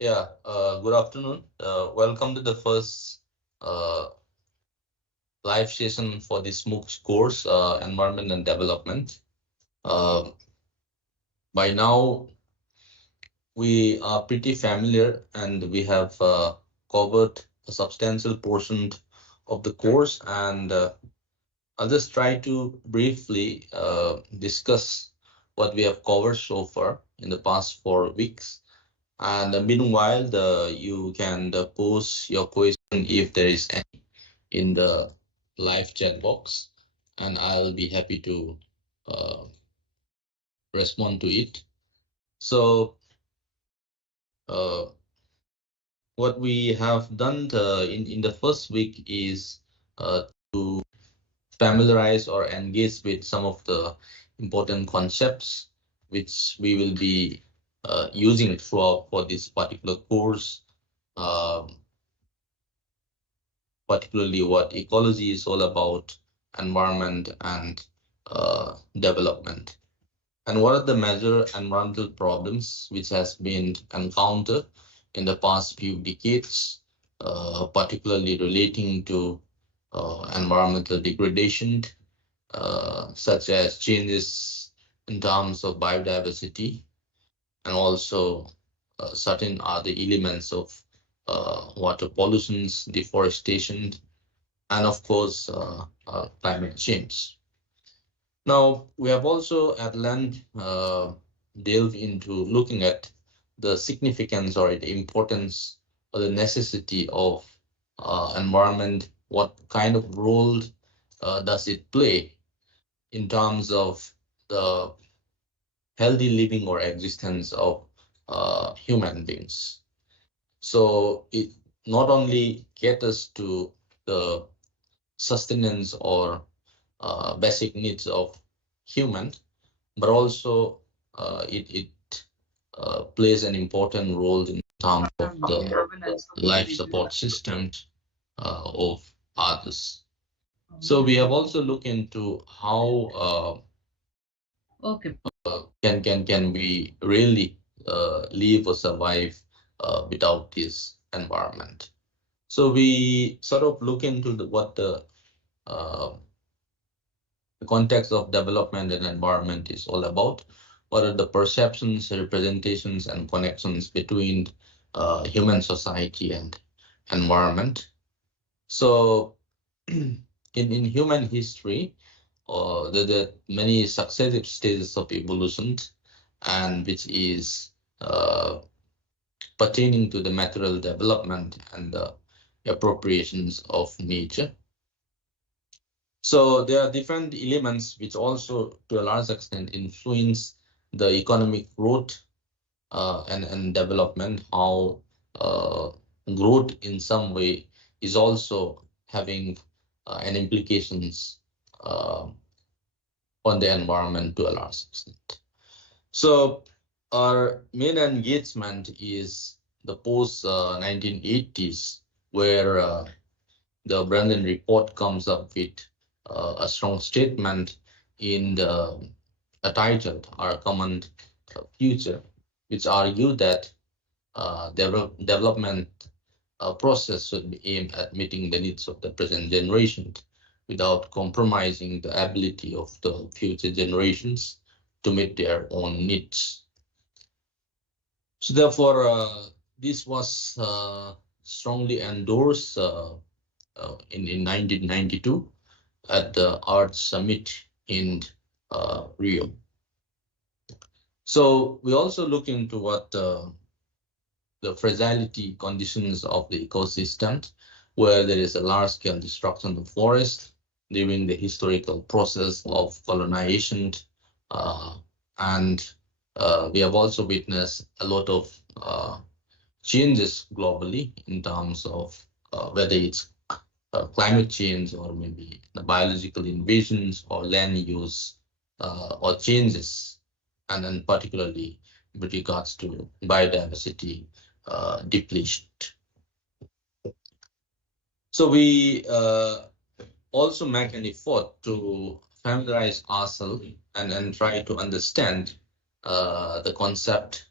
Good afternoon. Welcome to the first uh, live session for this MOOCs course, Environment and Development. Uh, by now, we are pretty familiar and we have covered a substantial portion of the course. And I'll just try to briefly discuss what we have covered so far in the past 4 weeks. And meanwhile, you can pose your question if there is any in the live chat box, and I'll be happy to uh, respond to it. So, uh, what we have done in the first week is to familiarize or engage with some of the important concepts which we will be using throughout for this particular course. Um Particularly what ecology is all about, environment and development. And what are the major environmental problems which has been encountered in the past few decades, particularly relating to environmental degradation, such as changes in terms of biodiversity, and also certain other elements of water pollutions, deforestation, and of course, climate change. Now, we have also at length delved into looking at the significance or the importance or the necessity of environment, what kind of role does it play in terms of the healthy living or existence of human beings. So it not only caters to the sustenance or basic needs of humans, but also it plays an important role in terms of the life support systems of others. So we have also looked into how can we really live or survive without this environment. So we sort of look into what uh, the context of development and environment is all about. What are the perceptions, representations, and connections between human society and environment? So, in human history, there are many successive stages of evolution, and which is pertaining to the material development and the appropriations of nature. So there are different elements which also, to a large extent, influence the economic growth and development, how growth in some way is also having an implications uh, on the environment to a large extent. So our main engagement is the post 1980s, where the Brandon report comes up with a strong statement in the title, Our Common Future, which argue that development process should be aimed at meeting the needs of the present generation without compromising the ability of the future generations to meet their own needs. So therefore, this was strongly endorsed in 1992 at the Art Summit in Rio. So we also look into what the fragility conditions of the ecosystem, where there is a large-scale destruction of forest during the historical process of colonization, and we have also witnessed a lot of changes globally in terms of whether it's climate change or maybe the biological invasions or land use or changes, and then particularly with regards to biodiversity depletion. So we also make an effort to familiarize ourselves and try to understand the concept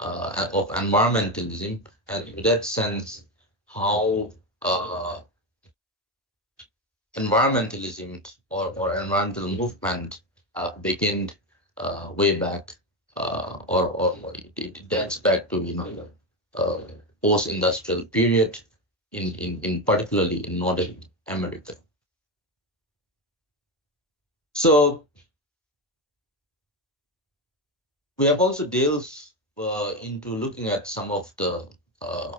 of environmentalism, and in that sense, how environmentalism or environmental movement began way back, or it dates back to uh, post-industrial period in particularly in Northern America. So we have also delved into looking at some of the uh,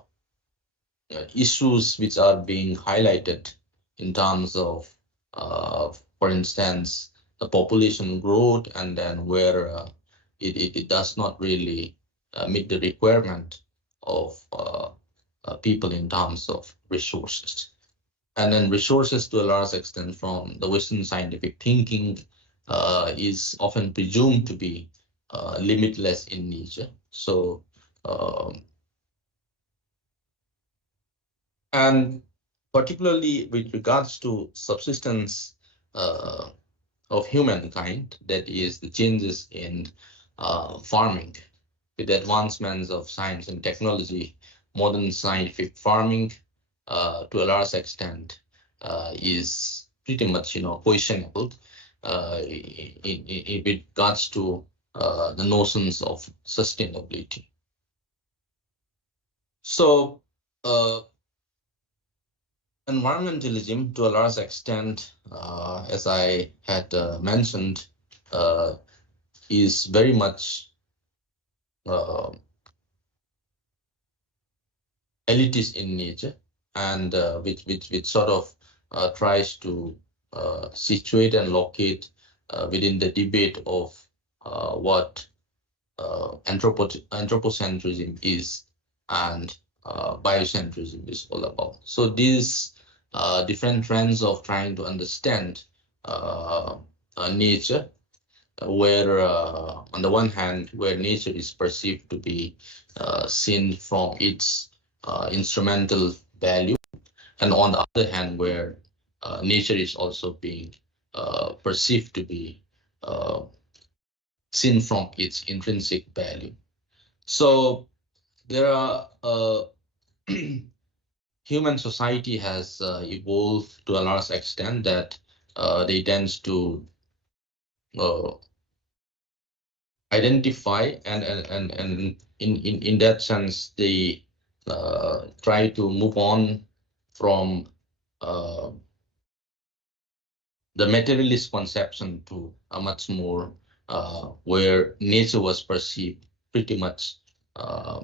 issues which are being highlighted in terms of, for instance, the population growth, and then where it does not really meet the requirement of people in terms of resources. And then resources to a large extent from the Western scientific thinking is often presumed to be limitless in nature. So um, and particularly with regards to subsistence uh, of humankind, that is the changes in farming. With the advancements of science and technology, modern scientific farming to a large extent is pretty much questionable in with regards to the notions of sustainability. So environmentalism, to a large extent, as I had mentioned, is very much uh, elitist in nature, and which sort of tries to situate and locate within the debate of what anthropocentrism is and biocentrism is all about. So these different trends of trying to understand nature, where on the one hand, where nature is perceived to be seen from its instrumental value, and on the other hand, where nature is also being perceived to be uh, seen from its intrinsic value. So there are human society has evolved to a large extent that they tends to uh, identify, and in that sense they try to move on from uh, the materialist conception to a much more where nature was perceived pretty much uh,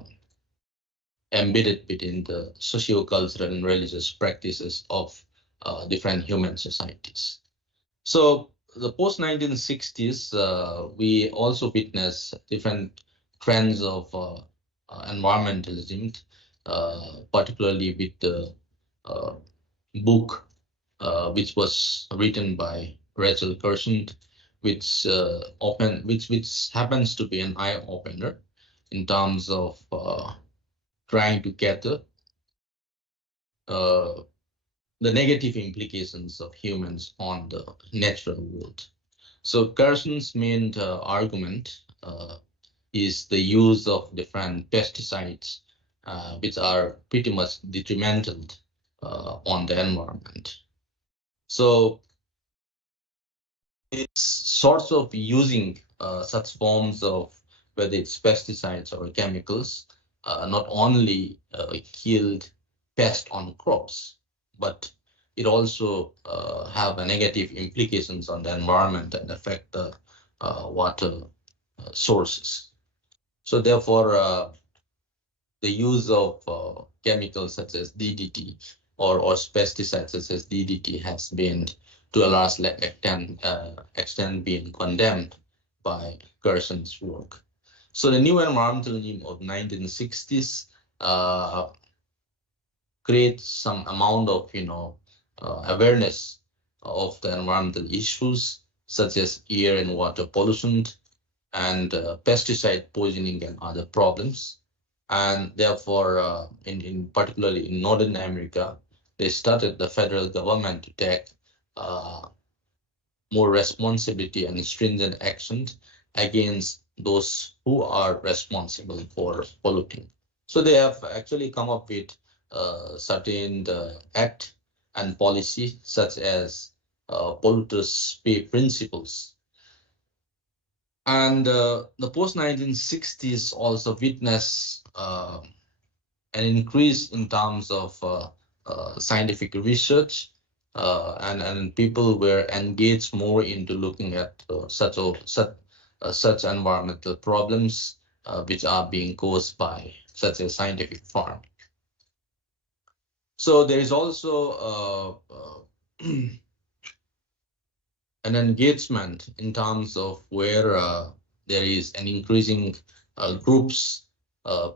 embedded within the socio-cultural and religious practices of different human societies. So the post-1960s, we also witness different trends of environmentalism, particularly with the uh, book which was written by Rachel Carson, which happens to be an eye opener in terms of trying to gather uh, the negative implications of humans on the natural world. So Carson's main argument is the use of different pesticides, which are pretty much detrimental on the environment. So it's sorts of using such forms of, whether it's pesticides or chemicals, not only killed pest on crops, but it also have a negative implications on the environment and affect the water sources. So therefore, the use of chemicals such as DDT or pesticides such as DDT has been to a large extent being condemned by Gerson's work. So the new environmentalism of 1960s creates some amount of awareness of the environmental issues such as air and water pollution and pesticide poisoning and other problems. And therefore, in particularly in Northern America, they started the federal government to take more responsibility and stringent action against those who are responsible for polluting. So they have actually come up with certain act and policy such as polluters pay principles. And the post 1960s also witnessed an increase in terms of scientific research, and people were engaged more into looking at such environmental problems which are being caused by such a scientific farm. So there is also an engagement in terms of where there is an increasing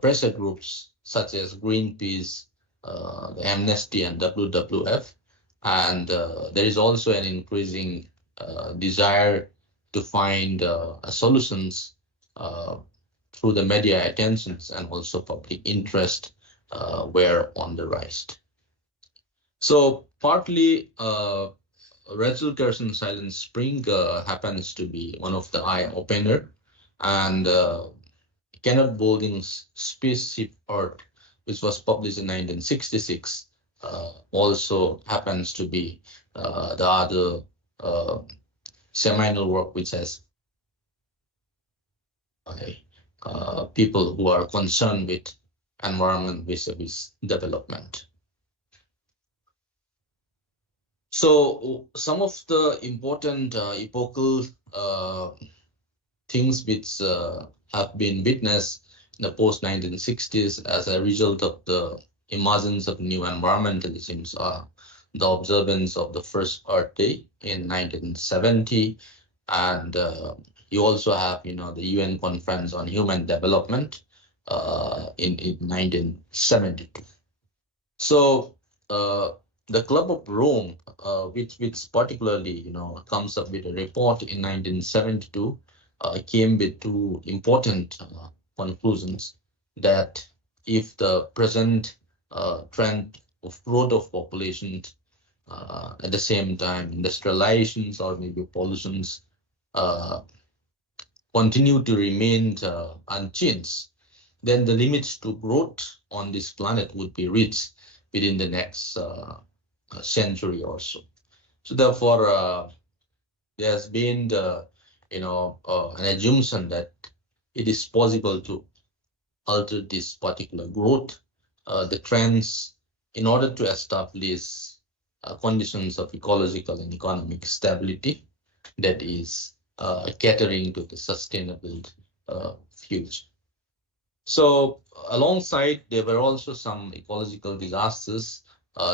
pressure groups such as Greenpeace, the Amnesty, and WWF, and there is also an increasing desire to find solutions through the media attentions, and also public interest were on the rise. So partly Rachel Carson Silent Spring happens to be one of the eye opener, and Kenneth Boulding's Spaceship Earth, which was published in 1966, also happens to be the other seminal work which has people who are concerned with environment vis-a-vis development. So some of the important epochal things which have been witnessed in the post-1960s as a result of the emergence of new environmentalisms are the observance of the first Earth Day in 1970, and you also have, the UN Conference on Human Development in 1972. So the Club of Rome, which particularly, comes up with a report in 1972, came with two important conclusions: that if the present trend of growth of population, at the same time industrializations or maybe pollutions continue to remain unchanged, then the limits to growth on this planet would be reached within the next century or so. So therefore, there's been an assumption that it is possible to alter this particular growth, the trends, in order to establish conditions of ecological and economic stability that is catering to the sustainable future. So alongside, there were also some ecological disasters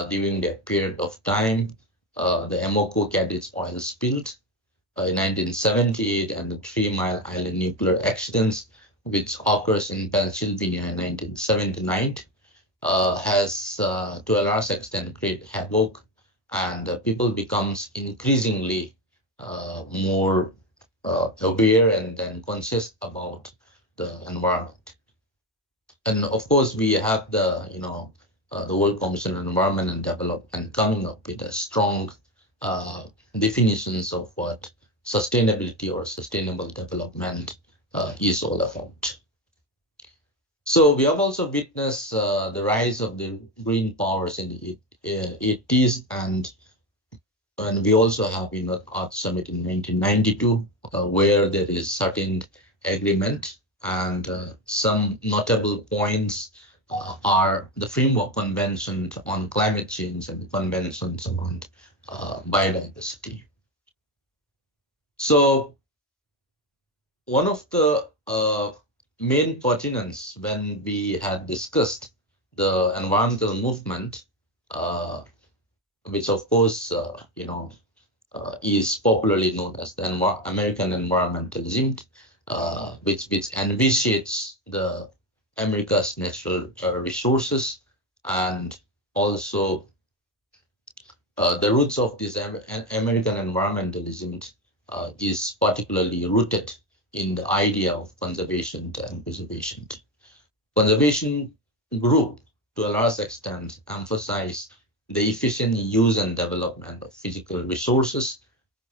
during that period of time. The Amoco Cadiz oil spill in 1978, and the 3 Mile Island nuclear accidents, which occurs in Pennsylvania in 1979, has to a large extent created havoc, and people becomes increasingly more aware and then conscious about the environment. And of course, we have the World Commission on Environment and Development coming up with a strong definitions of what sustainability or sustainable development is all about. So we have also witnessed the rise of the green powers in the 80s, and we also have Earth Summit in 1992, where there is certain agreement, and some notable points are the Framework Convention on Climate Change and the Conventions on Biodiversity. So one of the main pertinence when we had discussed the environmental movement, which of course, is popularly known as the American environmentalism, which envisages the America's natural resources, and also the roots of this American environmentalism is particularly rooted in the idea of conservation and preservation. Conservation group, to a large extent, emphasize the efficient use and development of physical resources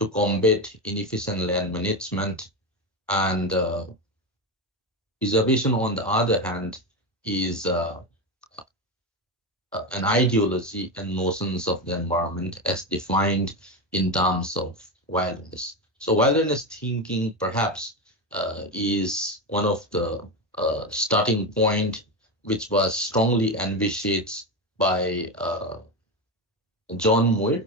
to combat inefficient land management, and Preservation, on the other hand, is an ideology and notions of the environment as defined in terms of wilderness. So wilderness thinking perhaps is one of the starting point, which was strongly envisaged by John Muir,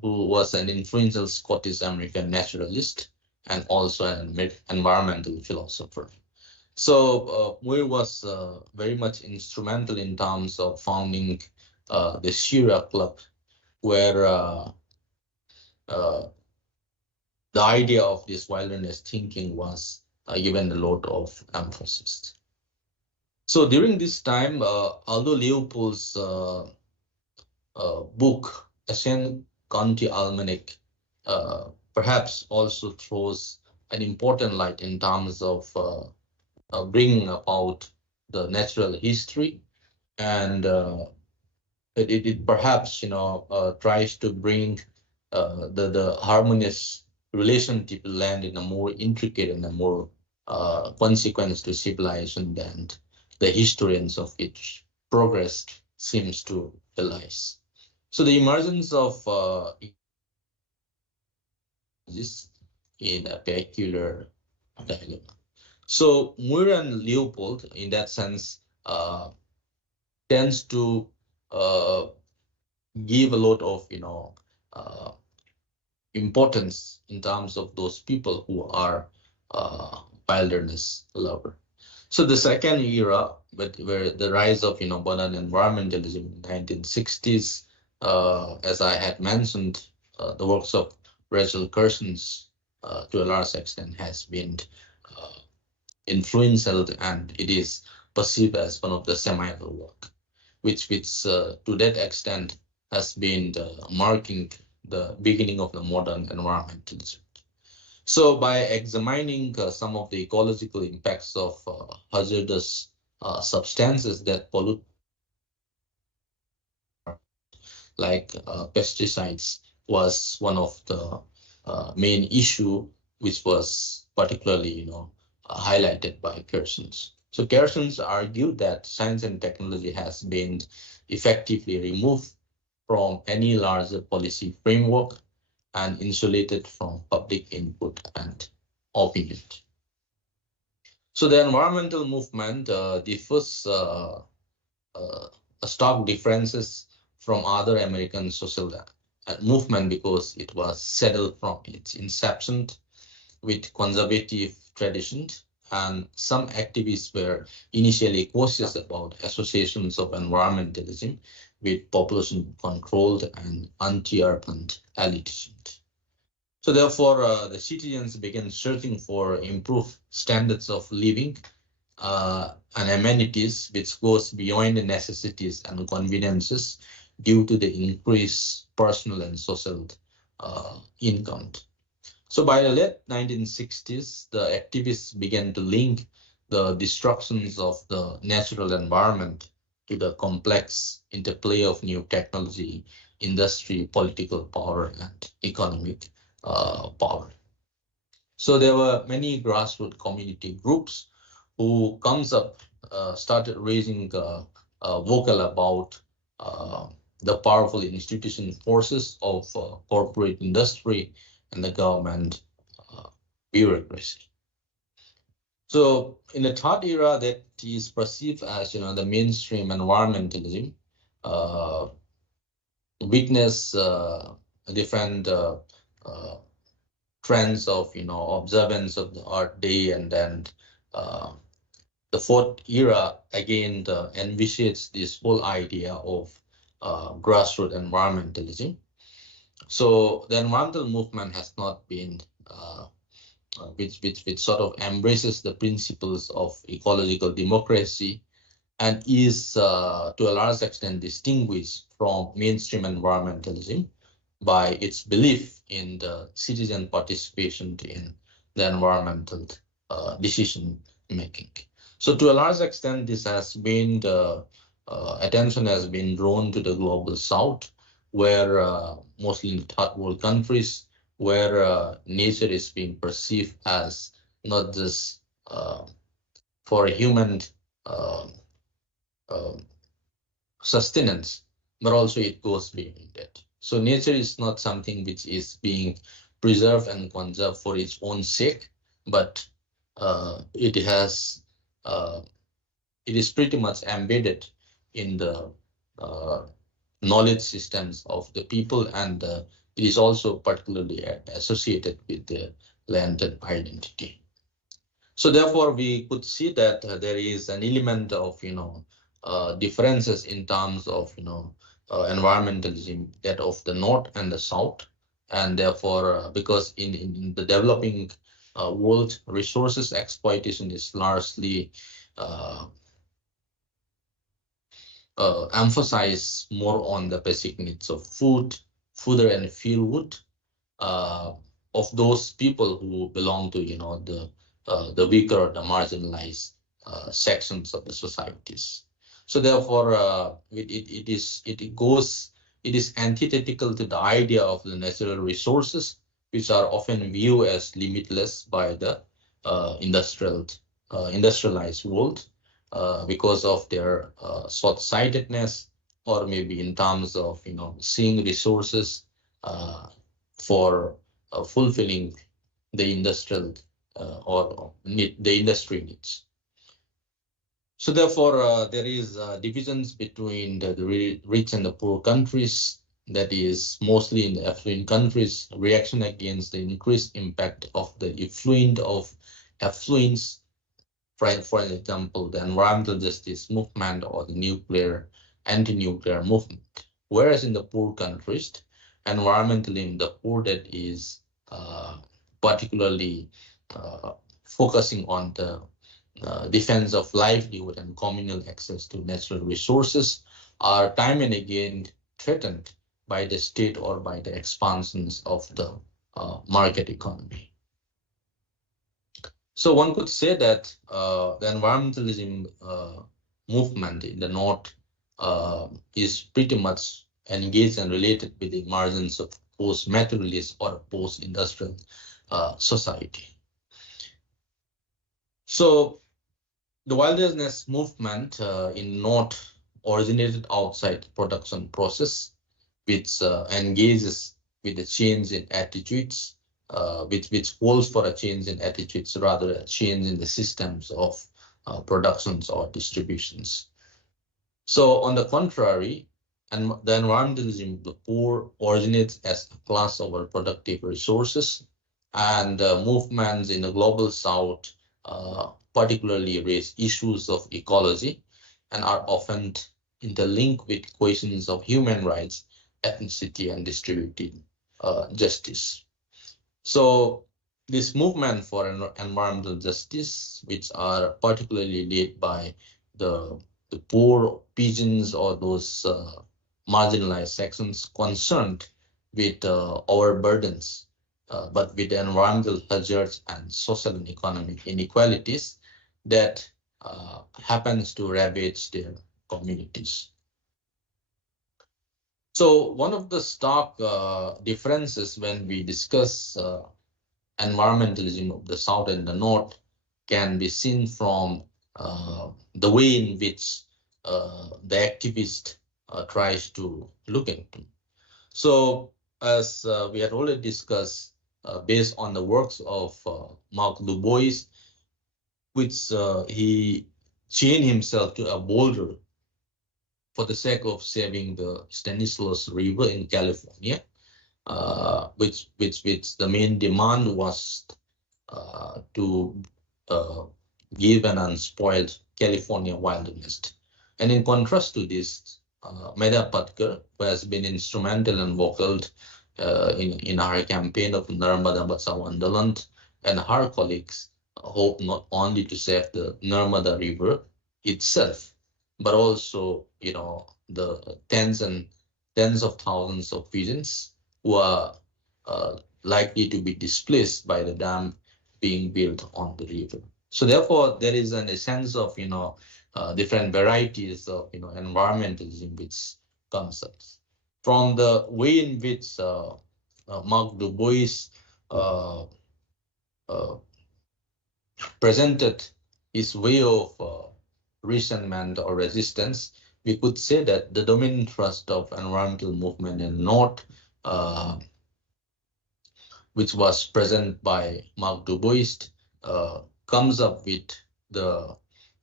who was an influential Scottish American naturalist and also an environmental philosopher. So Muir was very much instrumental in terms of founding the Shira Club, where uh, the idea of this wilderness thinking was given a lot of emphasis. So during this time, although Leopold's book, Ascent County Almanac, perhaps also throws an important light in terms of bringing about the natural history, and it perhaps tries to bring the harmonious relationship to land in a more intricate and a more consequence to civilization than the historians of its progress seems to realize. So the emergence of this in a peculiar dilemma. So Muir and Leopold, in that sense, tends to uh, give a lot of uh, importance in terms of those people who are wilderness lover. So the second era, where the rise of modern environmentalism in the 1960s, as I had mentioned, the works of Rachel Carson's to a large extent has been uh, influential, and it is perceived as one of the seminal work, which to that extent has been marking the beginning of the modern environmentalism. So by examining some of the ecological impacts of hazardous substances that pollute, like pesticides, was one of the main issue, which was particularly highlighted by Kersons. So Kersons argued that science and technology has been effectively removed from any larger policy framework and insulated from public input and opinion. So the environmental movement differs stark differences from other American social movement because it was settled from its inception with conservative traditions, and some activists were initially cautious about associations of environmentalism with population controlled and anti-urban elitism. So therefore, the citizens began searching for improved standards of living and amenities, which goes beyond the necessities and conveniences due to the increased personal and social income. So by the late 1960s, the activists began to link the destructions of the natural environment to the complex interplay of new technology, industry, political power, and economic power. So there were many grassroots community groups who started raising vocal about the powerful institution forces of corporate industry and the government bureaucracy. So in the third era, that is perceived as the mainstream environmentalism, witness different trends of observance of the Earth Day, and then the fourth era again envisages this whole idea of grassroots environmentalism. So the environmental movement has not been which sort of embraces the principles of ecological democracy and is to a large extent distinguished from mainstream environmentalism by its belief in the citizen participation in the environmental decision making. So to a large extent, this has been attention has been drawn to the global south, where mostly in third world countries, where nature is being perceived as not just for human uh, uh, sustenance, but also it goes beyond that. So nature is not something which is being preserved and conserved for its own sake, but it has it is pretty much embedded in the uh, knowledge systems of the people, and it is also particularly associated with the land and identity. So therefore, we could see that there is an element of differences in terms of environmentalism, that of the north and the south, and therefore because in the developing world, resources exploitation is largely uh, emphasized more on the basic needs of food, fodder, and fuel uh, of those people who belong to the weaker or the marginalized sections of the societies. So therefore, it is antithetical to the idea of the natural resources, which are often viewed as limitless by the industrialized world because of their short-sightedness, or maybe in terms of seeing resources uh, for fulfilling the industrial or the industry needs. So therefore, there is divisions between the rich and the poor countries. That is mostly in the affluent countries, reaction against the increased impact of the affluence. For example, the environmental justice movement or the nuclear anti-nuclear movement. Whereas in the poor countries, environmentally in the poor, that is particularly focusing on the defense of livelihood and communal access to natural resources, are time and again threatened by the state or by the expansions of the market economy. So one could say that the environmentalism movement in the north is pretty much engaged and related with the emergence of post-materialist or post-industrial society. So the wilderness movement in north originated outside the production process, which engages with a change in attitudes, which calls for a change in attitudes rather a change in the systems of productions or distributions. So on the contrary, and the environmentalism, the poor originates as a class over productive resources, and movements in the global south particularly raise issues of ecology and are often interlinked with questions of human rights, ethnicity, and distributed justice. So this movement for environmental justice, which are particularly led by the poor peasants or those marginalized sections concerned with our burdens, but with environmental hazards and social and economic inequalities that happens to ravage their communities. So one of the stark differences when we discuss environmentalism of the South and the North can be seen from the way in which the activist tries to look into. So as we had already discussed, based on the works of Marc Du Bois, which he chained himself to a boulder for the sake of saving the Stanislaus River in California, which the main demand was to give an unspoiled California wilderness. And in contrast to this, Medha Patkar, who has been instrumental and vocal in our campaign of Narmada Bachao Andolan, and her colleagues hope not only to save the Narmada River itself, but also, the tens of thousands of pigeons who are likely to be displaced by the dam being built on the river. So therefore, there is a sense of, different varieties of, environmentalism which comes up. From the way in which Marc Du Bois presented his way of resentment or resistance, we could say that the dominant thrust of environmental movement in North, uh, which was present by Mark Du Bois, comes up with the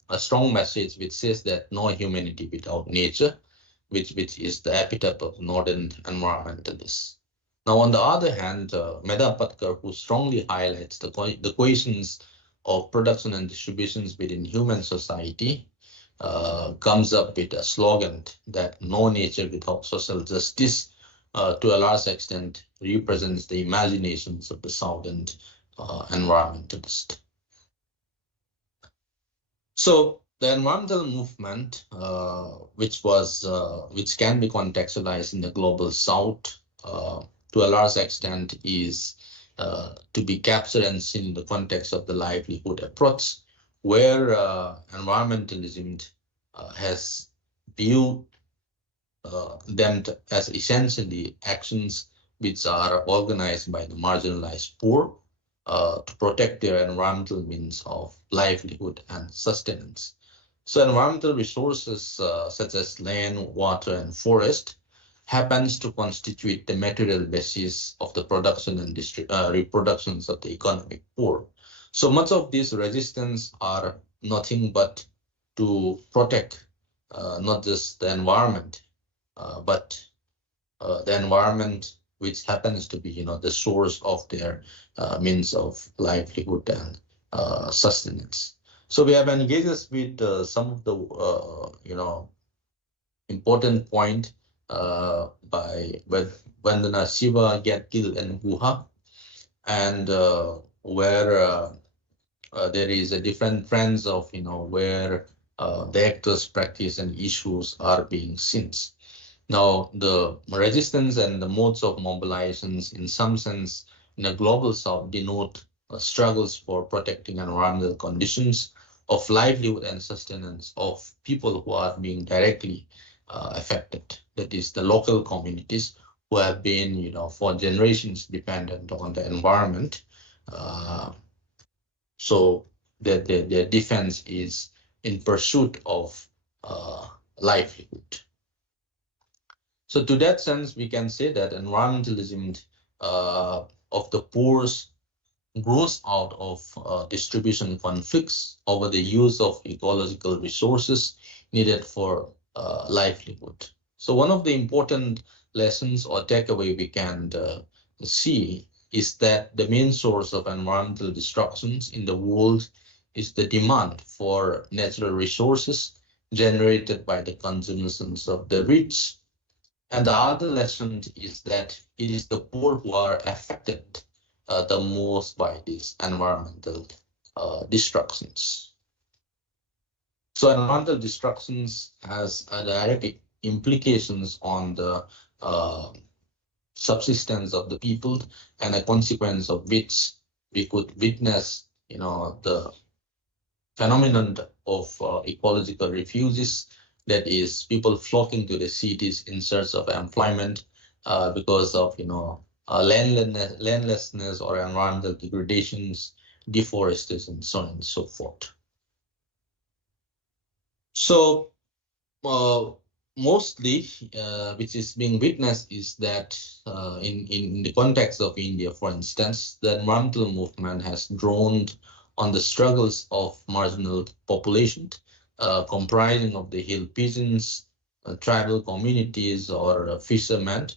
a strong message which says that no humanity without nature, which is the epitaph of modern environmentalists. Now, on the other hand, Mehta Patkar, who strongly highlights the cohesions of production and distributions within human society, comes up with a slogan that no nature without social justice, to a large extent, represents the imaginations of the Southern environmentalist. So the environmental movement, which can be contextualized in the global South, to a large extent, is to be captured and seen in the context of the livelihood approach, where environmentalism has viewed them as essentially actions which are organized by the marginalized poor to protect their environmental means of livelihood and sustenance. So environmental resources such as land, water, and forest happens to constitute the material basis of the production and reproductions of the economic poor. So much of these resistance are nothing but to protect not just the environment, but the environment which happens to be, the source of their means of livelihood and sustenance. So we have engaged us with some of the, important point by Vandana Shiva, Gatkil, and Guha, and where there is a different trends of, where the actors' practice and issues are being seen. Now, the resistance and the modes of mobilizations, in some sense, in a global south, denote struggles for protecting environmental conditions of livelihood and sustenance of people who are being directly affected. That is, the local communities who have been, for generations dependent on the environment. So their defense is in pursuit of livelihood. So to that sense, we can say that environmentalism of the poor grows out of distribution conflicts over the use of ecological resources needed for livelihood. So one of the important lessons or takeaway we can see is that the main source of environmental destructions in the world is the demand for natural resources generated by the consumptions of the rich. And the other lesson is that it is the poor who are affected the most by these environmental destructions. So environmental destructions has a direct implications on the subsistence of the people, and a consequence of which we could witness, the phenomenon of ecological refugees, that is, people flocking to the cities in search of employment because of, landlessness or environmental degradations, deforestation, so on and so forth. So mostly, which is being witnessed, is that in the context of India, for instance, the environmental movement has drawn on the struggles of marginal population, comprising of the hill peasants, tribal communities, or fishermen,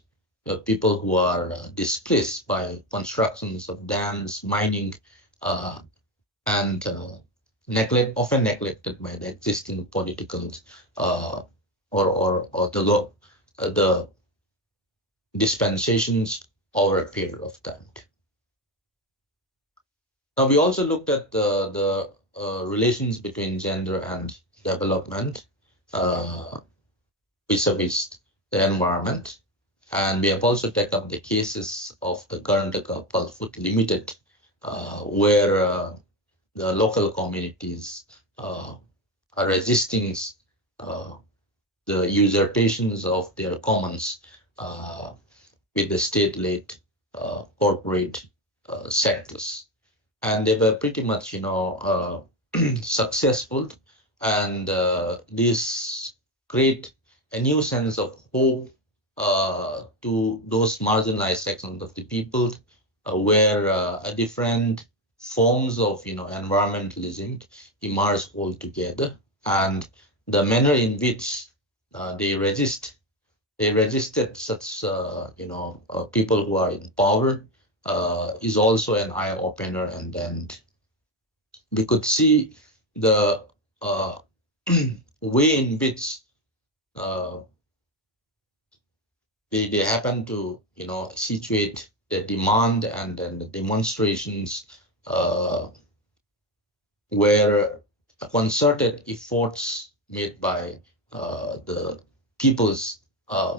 people who are displaced by constructions of dams, mining, and often neglected by the existing political or the dispensations over a period of time. Now, we also looked at the relations between gender and development vis-a-vis the environment. And we have also taken up the cases of the Karnataka Pulp Food Limited, where the local communities are resisting the usurpations of their commons with the state-led corporate sectors. And they were pretty much, successful, and this create a new sense of hope to those marginalized sections of the people, where a different forms of environmentalism emerge altogether, and the manner in which they registered such people who are in power is also an eye opener. And then we could see the uh, way in which uh, they happen to situate the demand, and then the demonstrations uh, were concerted efforts made by the people's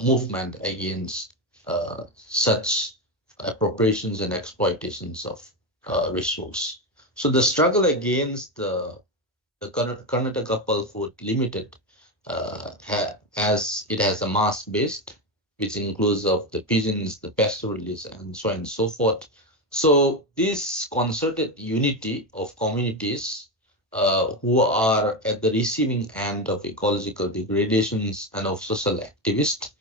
movement against such appropriations and exploitations of resource. So the struggle against the Karnataka Pulpwood Limited, as it has a mass based, which includes of the pigeons, the pastoralists, and so on and so forth. So this concerted unity of communities who are at the receiving end of ecological degradations and of social activists,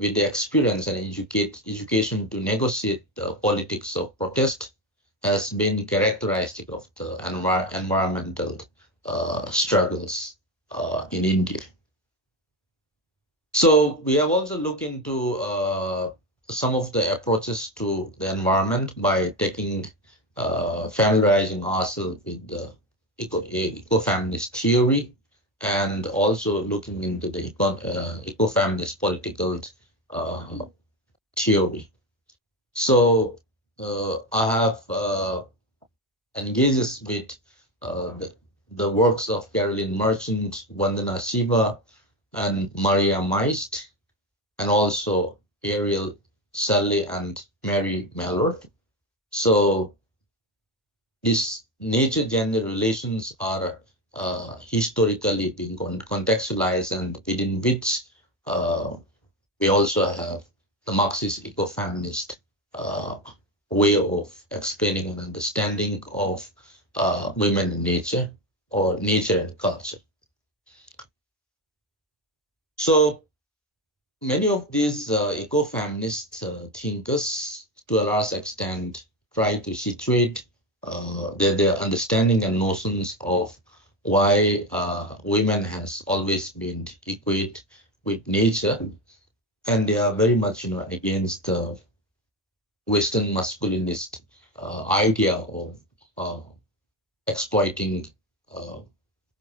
with the experience and education to negotiate the politics of protest, has been characteristic of the environmental struggles in India. So we have also looked into some of the approaches to the environment by taking familiarizing ourselves with the ecofeminist theory, and also looking into the ecofeminist political theory. So I have engages with the works of Carolyn Merchant, Vandana Shiva, and Maria Meist, and also Ariel Sully and Mary Mallard. So these nature-gender relations are historically being contextualized, and within which we also have the Marxist ecofeminist way of explaining and understanding of women and nature, or nature and culture. So many of these ecofeminist thinkers, to a large extent, try to situate their understanding and notions of why women has always been equate with nature, and they are very much against the Western masculinist idea of exploiting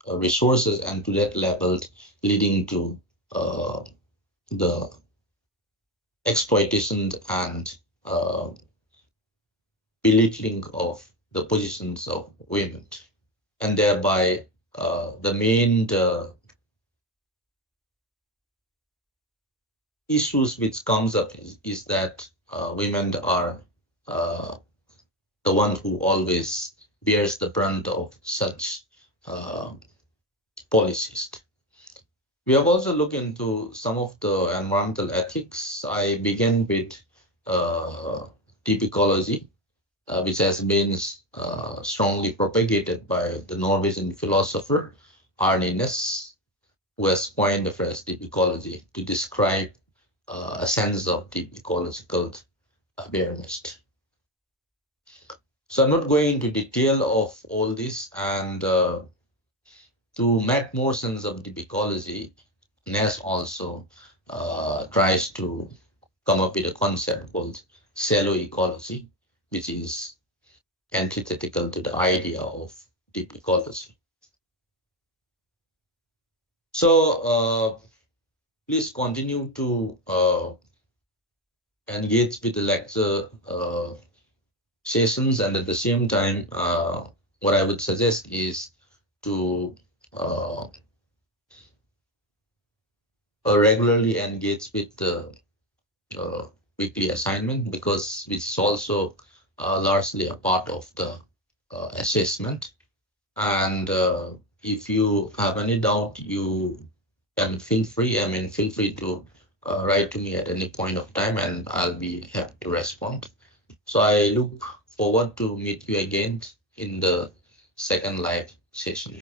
resources, and to that level leading to the exploitation and belittling of the positions of women, and thereby the main issues which comes up is that women are the one who always bears the brunt of such policies. We have also looked into some of the environmental ethics. I began with deep ecology, which has been strongly propagated by the Norwegian philosopher Arne Næss, who has coined the phrase deep ecology to describe a sense of deep ecological awareness. So I'm not going into detail of all this, and to make more sense of deep ecology, Næss also tries to come up with a concept called shallow ecology, which is antithetical to the idea of deep ecology. So please continue to engage with the lecture sessions, and at the same time, what I would suggest is to regularly engage with the weekly assignment, because which is also largely a part of the assessment. And if you have any doubt, you can feel free to write to me at any point of time, and I'll be happy to respond. So I look forward to meet you again in the second live session.